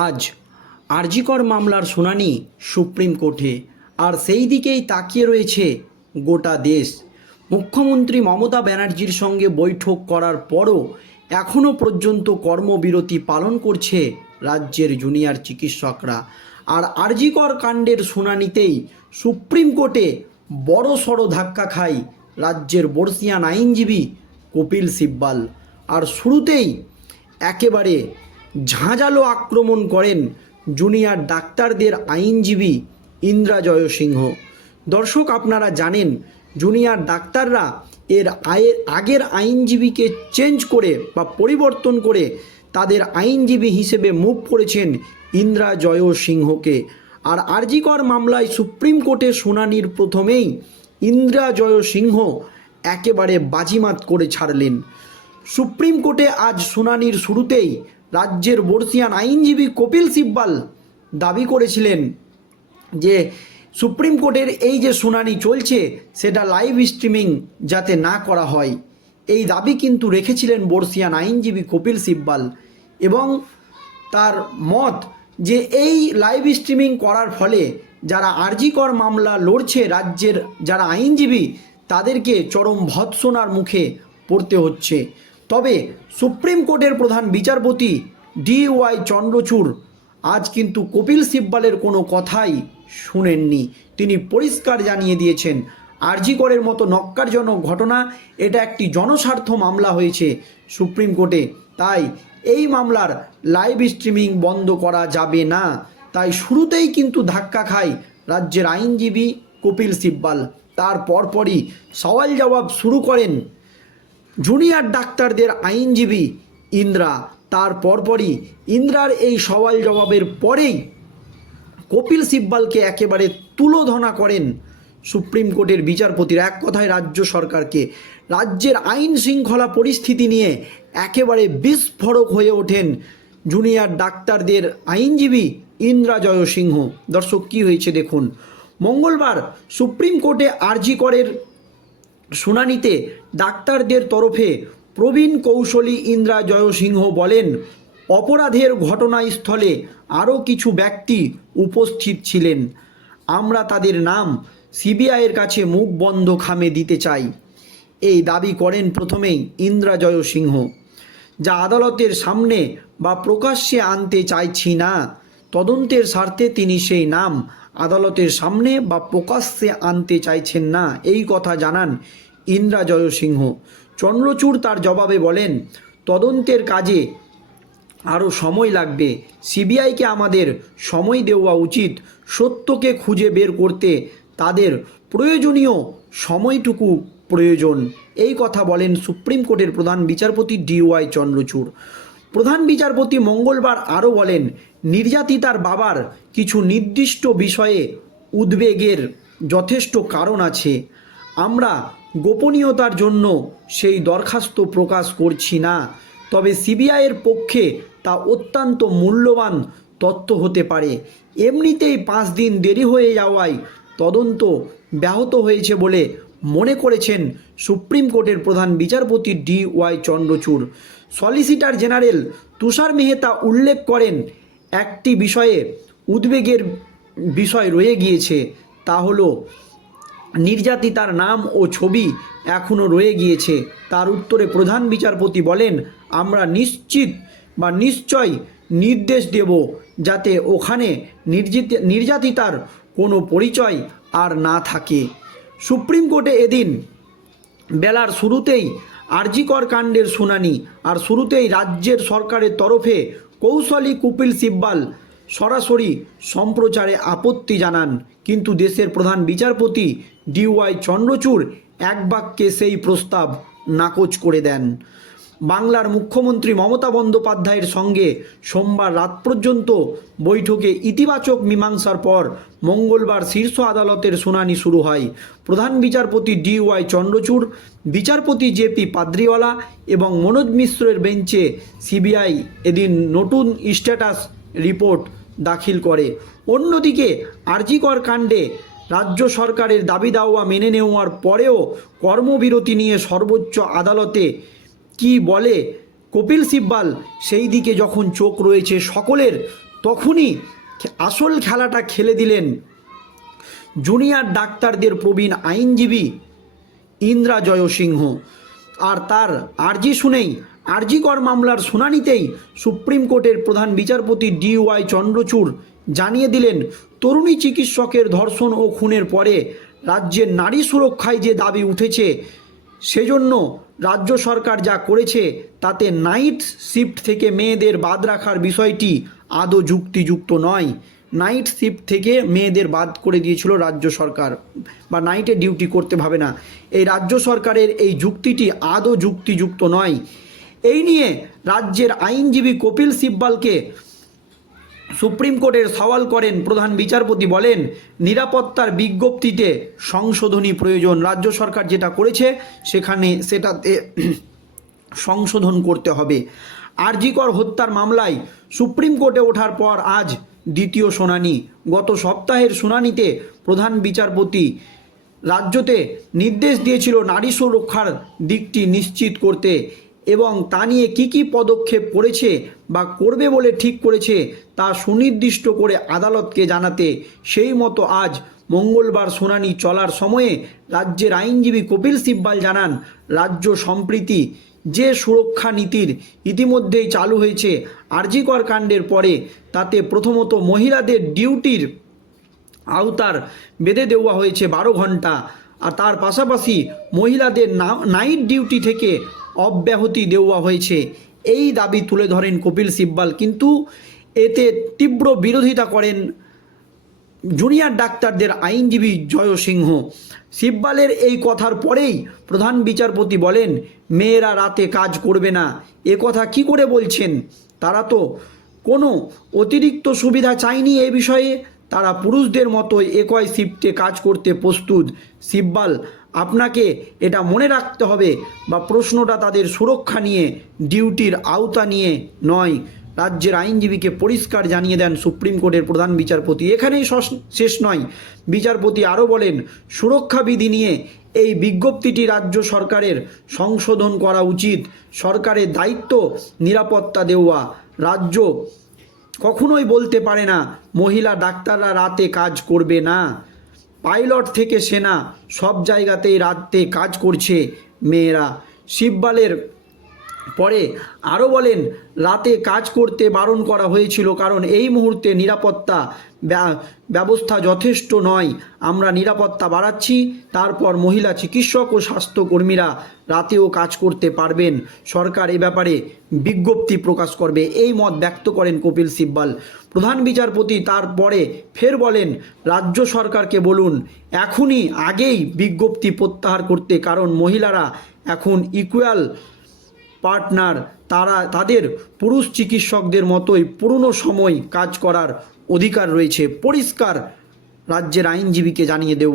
আজ আরজিকর মামলার শুনানি সুপ্রিম কোর্টে, আর সেই দিকেই তাকিয়ে রয়েছে গোটা দেশ। মুখ্যমন্ত্রী মমতা ব্যানার্জির সঙ্গে বৈঠক করার পরও এখনও পর্যন্ত কর্মবিরতি পালন করছে রাজ্যের জুনিয়র চিকিৎসকরা। আর আরজিকর কাণ্ডের শুনানিতেই সুপ্রিম কোর্টে বড় সড়ো ধাক্কা খায় রাজ্যের বর্ষিয়ান আইনজীবী কপিল সিব্বাল। আর শুরুতেই একেবারে ঝাঁঝালো আক্রমণ করেন জুনিয়র ডাক্তারদের আইনজীবী ইন্দ্রা জয়সিংহ দর্শক, আপনারা জানেন, জুনিয়র ডাক্তাররা এর আয়ের আগের আইনজীবীকে চেঞ্জ করে বা পরিবর্তন করে তাদের আইনজীবী হিসেবে মুখ করেছেন ইন্দ্রা জয় সিংহকে। আর আরজিকর মামলায় সুপ্রিম কোর্টে শুনানির প্রথমেই ইন্দ্রা জয় সিংহ একেবারে বাজিমাত করে ছাড়লেন। সুপ্রিম কোর্টে আজ শুনানির শুরুতেই রাজ্যের বর্ষিয়ান আইনজীবী কপিল সিব্বাল দাবি করেছিলেন যে সুপ্রিম কোর্টের এই যে শুনানি চলছে, সেটা লাইভ স্ট্রিমিং যাতে না করা হয়। এই দাবি কিন্তু রেখেছিলেন বর্ষিয়ান আইনজীবী কপিল সিব্বাল এবং তার মত যে এই লাইভ স্ট্রিমিং করার ফলে যারা আরজিকর মামলা লড়ছে, রাজ্যের যারা আইনজীবী, তাদেরকে চরম ভৎসনার মুখে পড়তে হচ্ছে। তবে সুপ্রিম কোর্টের প্রধান বিচারপতি ডি ওয়াই চন্দ্রচূড় আজ কিন্তু কপিল সিব্বালের কোনো কথাই শুনেননি। তিনি পরিষ্কার জানিয়ে দিয়েছেন আরজিকরের মতো নক্কারজনক ঘটনা, এটা একটি জনস্বার্থ মামলা হয়েছে সুপ্রিম কোর্টে। তাই এই মামলার লাইভ স্ট্রিমিং বন্ধ করা যাবে না। তাই শুরুতেই কিন্তু ধাক্কা খায় রাজ্যের আইনজীবী কপিল সিব্বাল। তার পরপরই সওয়াল জবাব শুরু করেন জুনিয়র ডাক্তারদের আইনজীবী ইন্দ্রা, তার পরপরই ইন্দ্রার এই সওয়াল জবাবের পরেই কপিল সিব্বালকে একেবারে তুলোধনা করেন সুপ্রিম কোর্টের বিচারপতির। এক কথায় রাজ্য সরকারকে, রাজ্যের আইন শৃঙ্খলা পরিস্থিতি নিয়ে একেবারে বিস্ফোরক হয়ে ওঠেন জুনিয়র ডাক্তারদের আইনজীবী ইন্দ্রা জয়সিংহ। দর্শক, কী হয়েছে দেখুন। মঙ্গলবার সুপ্রিম কোর্টে আরজি করের শুনানিতে ডাক্তারদের তরফে প্রবীণ কৌশলী ইন্দ্রা জয়সিংহ বলেন, অপরাধের ঘটনাস্থলে আরও কিছু ব্যক্তি উপস্থিত ছিলেন। আমরা তাদের নাম সিবিআইয়ের কাছে মুখ বন্ধ খামে দিতে চাই। এই দাবি করেন প্রথমেই ইন্দ্রা জয়সিংহ। যা আদালতের সামনে বা প্রকাশ্যে আনতে চাইছি না, তদন্তের স্বার্থে তিনি সেই নাম আদালতের সামনে বা প্রকাশ্যে আনতে চাইছেন না, এই কথা জানান ইন্দ্রা জয়সিংহ চন্দ্রচূড় তার জবাবে বলেন, তদন্তের কাজে আরও সময় লাগবে। সিবিআইকে আমাদের সময় দেওয়া উচিত। সত্যকে খুঁজে বের করতে তাদের প্রয়োজনীয় সময়টুকু প্রয়োজন। এই কথা বলেন সুপ্রিম কোর্টের প্রধান বিচারপতি ডিওয়াই চন্দ্রচূড়। প্রধান বিচারপতি মঙ্গলবার আরও বলেন, নির্যাতিতার বাবার কিছু নির্দিষ্ট বিষয়ে উদ্বেগের যথেষ্ট কারণ আছে। আমরা গোপনীয়তার জন্য সেই দরখাস্ত প্রকাশ করছি না, তবে সিবিআইয়ের পক্ষে তা অত্যন্ত মূল্যবান তথ্য হতে পারে। এমনিতেই পাঁচ দিন দেরি হয়ে যাওয়ায় তদন্ত ব্যাহত হয়েছে বলে মনে করেছেন সুপ্রিম কোর্টের প্রধান বিচারপতি D Y Chandrachud. Solicitor general Tushar Mehta উল্লেখ করেন, একটি বিষয়ে উদ্বেগের বিষয় রয়ে গিয়েছে, তা হলো নির্যাতিতার নাম ও ছবি এখনও রয়ে গিয়েছে। তার উত্তরে প্রধান বিচারপতি বলেন, আমরা নিশ্চিত বা নিশ্চয় নির্দেশ দেব যাতে ওখানে নির্যাত নির্যাতিতার কোনো পরিচয় আর না থাকে। সুপ্রিম কোর্টে এদিন বেলার শুরুতেই আরজিকর কাণ্ডের শুনানি আর শুরুতেই রাজ্যের সরকারের তরফে কৌশলী কুপিল সিব্বাল সরাসরি সম্প্রচারে আপত্তি জানান। কিন্তু দেশের প্রধান বিচারপতি ডিওয়াই চন্দ্রচূড় এক বাক্যে সেই প্রস্তাব নাকচ করে দেন। বাংলার মুখ্যমন্ত্রী মমতা বন্দ্যোপাধ্যায়ের সঙ্গে সোমবার রাত পর্যন্ত বৈঠকে ইতিবাচক মীমাংসার পর মঙ্গলবার শীর্ষ আদালতের শুনানি শুরু হয়। প্রধান বিচারপতি ডি ওয়াই চন্দ্রচূড়, বিচারপতি জেপি পাদ্রিওয়ালা এবং মনোজ মিশ্রের বেঞ্চে সিবিআই এদিন নতুন স্ট্যাটাস রিপোর্ট দাখিল করে। অন্যদিকে আরজিকর কাণ্ডে রাজ্য সরকারের দাবি দাওয়া মেনে নেওয়ার পরেও কর্মবিরতি নিয়ে সর্বোচ্চ আদালতে কি বলে? কপিল সিব্বাল সেই দিকে যখন চোখ রয়েছে সকলের, তখনই আসল খেলাটা খেলে দিলেন। জুনিয়র ডাক্তারদের প্রবীণ আইনজীবী ইন্দ্রা জয়সিংহ আর তার আর্জি শুনেই আরজিকর মামলার শুনানিতেই সুপ্রিম কোর্টের প্রধান বিচারপতি ডি ওয়াই চন্দ্রচূড় জানিয়ে দিলেন, তরুণী চিকিৎসকের ধর্ষণ ও খুনের পরে রাজ্যের নারী সুরক্ষায় যে দাবি উঠেছে সেজন্য রাজ্য সরকার যা করেছে তাতে নাইট শিফট থেকে মেয়েদের বাদ রাখার বিষয়টি আদৌ যুক্তিযুক্ত নয়। নাইট শিফট থেকে মেয়েদের বাদ করে দিয়েছিল রাজ্য সরকার বা নাইটে ডিউটি করতে ভাবে না। এই রাজ্য সরকারের এই যুক্তিটি আদৌ যুক্তিযুক্ত নয়। এই নিয়ে রাজ্যের আইনজীবী কপিল সিব্বালকে সুপ্রিম কোর্টের সওয়াল করেন প্রধান বিচারপতি বলেন, নিরাপত্তার বিজ্ঞপ্তিতে সংশোধনী প্রয়োজন। রাজ্য সরকার যেটা করেছে, সেখানে সেটাতে সংশোধন করতে হবে। আরজিকর হত্যার মামলায় সুপ্রিম কোর্টে ওঠার পর আজ দ্বিতীয় শুনানি। গত সপ্তাহের শুনানিতে প্রধান বিচারপতি রাজ্যতে নির্দেশ দিয়েছিল নারী সুরক্ষার দিকটি নিশ্চিত করতে। এবং তা নিয়ে কী কী পদক্ষেপ করেছে বা করবে বলে ঠিক করেছে তা সুনির্দিষ্ট করে আদালতকে জানাতে সেই মতো আজ মঙ্গলবার শুনানি চলার সময়ে রাজ্যের আইনজীবী কপিল সিব্বাল জানান, রাজ্য সম্প্রীতি যে সুরক্ষা নীতির ইতিমধ্যেই চালু হয়েছে আরজিকর কাণ্ডের পরে তাতে প্রথমত মহিলাদের ডিউটির আওতার বেঁধে দেওয়া হয়েছে বারো ঘণ্টা আর তার পাশাপাশি মহিলাদের নাইট ডিউটি থেকে অব্যাহতি দেওয়া হয়েছে। এই দাবি তুলে ধরেন কপিল সিব্বাল। কিন্তু এতে তীব্র বিরোধিতা করেন জুনিয়র ডাক্তারদের আইনজীবী জয় সিংহ। সিব্বালের এই কথার পরেই প্রধান বিচারপতি বলেন, মেয়েরা রাতে কাজ করবে না। এ কথা কি করে বলছেন? তারা তো কোনো অতিরিক্ত সুবিধা চায়নি এ বিষয়ে। তারা পুরুষদের মতো একই শিফটে কাজ করতে প্রস্তুত। সিব্বাল আপনাকে এটা মনে রাখতে হবে বা প্রশ্নটা তাদের সুরক্ষা নিয়ে, ডিউটির আওতা নিয়ে নয়। রাজ্যের আইনজীবীকে পরিষ্কার জানিয়ে দেন সুপ্রিম কোর্টের প্রধান বিচারপতি। এখানেই শেষ নয়। বিচারপতি আরও বলেন, সুরক্ষা বিধি নিয়ে এই বিজ্ঞপ্তিটি রাজ্য সরকারের সংশোধন করা উচিত। সরকারের দায়িত্ব নিরাপত্তা দেওয়া। রাজ্য কখনোই বলতে পারে না, মহিলা ডাক্তাররা রাতে কাজ করবে না। পাইলট থেকে সেনা সব জায়গাতেই রাতে কাজ করছে মেয়েরা। শিববালের পরে আরও বলেন, রাতে কাজ করতে বারণ করা হয়েছিল কারণ এই মুহূর্তে নিরাপত্তা ব্যা- ব্যবস্থা যথেষ্ট নয়। আমরা নিরাপত্তা বাড়াচ্ছি, তারপর মহিলা চিকিৎসক ও স্বাস্থ্যকর্মীরা রাতেও কাজ করতে পারবেন। সরকার এ ব্যাপারে বিজ্ঞপ্তি প্রকাশ করবে। এই মত ব্যক্ত করেন কপিল সিব্বাল। প্রধান বিচারপতি তারপরে ফের বলেন, রাজ্য সরকারকে বলুন, এখনই আগেই বিজ্ঞপ্তি প্রত্যাহার করতে কারণ মহিলারা এখন ইকুয়াল পার্টনার, তারা, তাদের পুরুষ চিকিৎসকদের মতোই পুরনো সময় কাজ করার অধিকার রয়েছে। পরিষ্কার, রাজ্যের আইনজীবীকে জানিয়ে দেওয়া